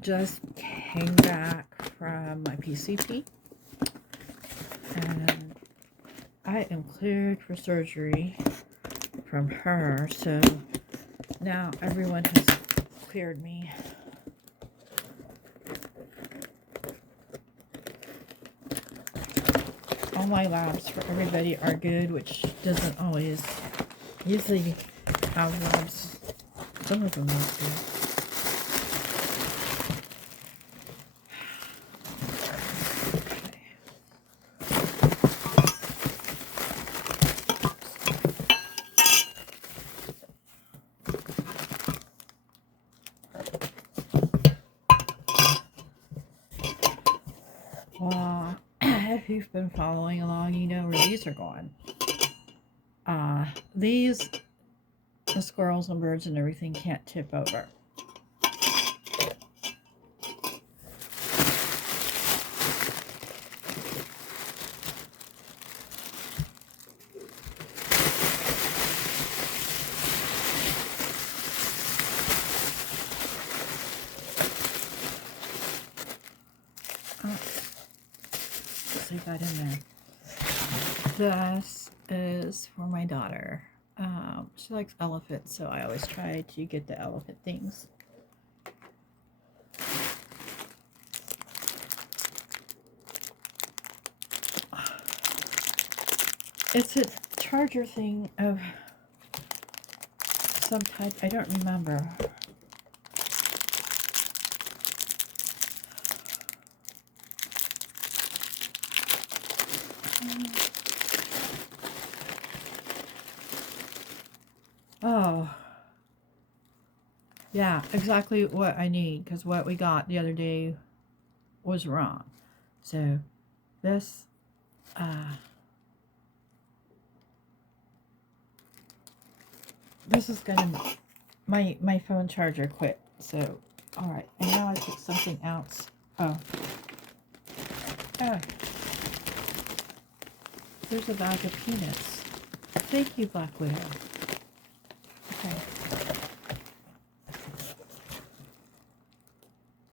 just came back from my PCP, and I am cleared for surgery from her, so now everyone has cleared me. All my labs for everybody are good, which doesn't always. Usually have labs, some of them are good. Well, if you've been following along, you know where these are going. These, the squirrels and birds and everything can't tip over. Let's leave that in there. This is for my daughter. She likes elephants, so I always try to get the elephant things. It's a charger thing of some type. I don't remember. Oh, yeah, exactly what I need, because what we got the other day was wrong. So this, this is gonna, my phone charger quit. So, all right, and now I took something else. Oh, there's a bag of peanuts. Thank you, Black Widow.